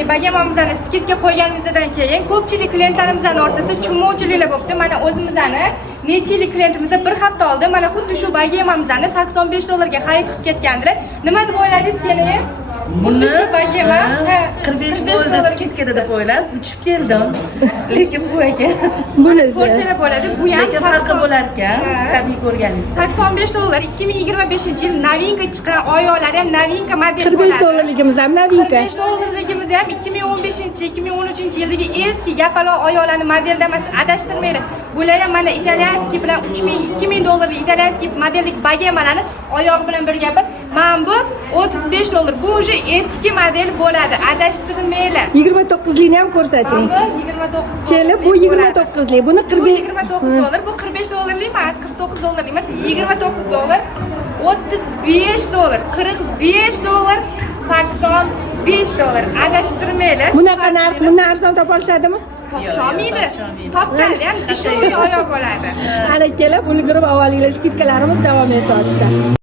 dollarlik bagemamizni skidga qo'yganimizdan keyin ko'pchilik klientlarimizning o'rtasida tushunmovchiliklar bo'libdi. Mana o'zimizni necha yillik klientimiz bir hafta oldin mana xuddi shu bagemamizni 85 dollarga xarid qilib ketgandilar. Nima deb o'yladingiz keyin? Buni shu bagema 45 dollar skidkada deb o'ylab uchib keldim. Lekin bu ekan. Bunisi. Ko'rsalar bo'ladi. Bu ham Lekin farqi bo'lar ekan. Tabiiy ko'rganingiz. 85 dollar 2025-yil novinka chiqqan oyoqlari ham novinka model 45 dollarligimiz ham novinka. 45 dollarligimiz ham 2015-2013-yildagi eski yapaloq oyoqlarni modelda emas, adashtirmaydi. Bular ham mana italyanskiy bilan 2000 dollarlik italyanskiy modellik bagemalarni oyog'i bilan birga bir. Mana bu 35 dollar. Bu уже eski model bo'ladi. Adashtirmaylar. 29likni ham ko'rsating. Bu 29. Keli bu 29lik. Buni 29 dollar. Bu 45 dollarlik emas, 49 dollarlik emas, 29 dollar, 35 dollar, 45 dollar, 85 dollar. Adashtirmaylar. Bunaqa narx, bundan arzon topa olishadimi? Topsholmaydi. Topganda ham shu oyoq bo'ladi. Hali kelib ulgurib avvalgilar skidkalarimiz davom etyapti.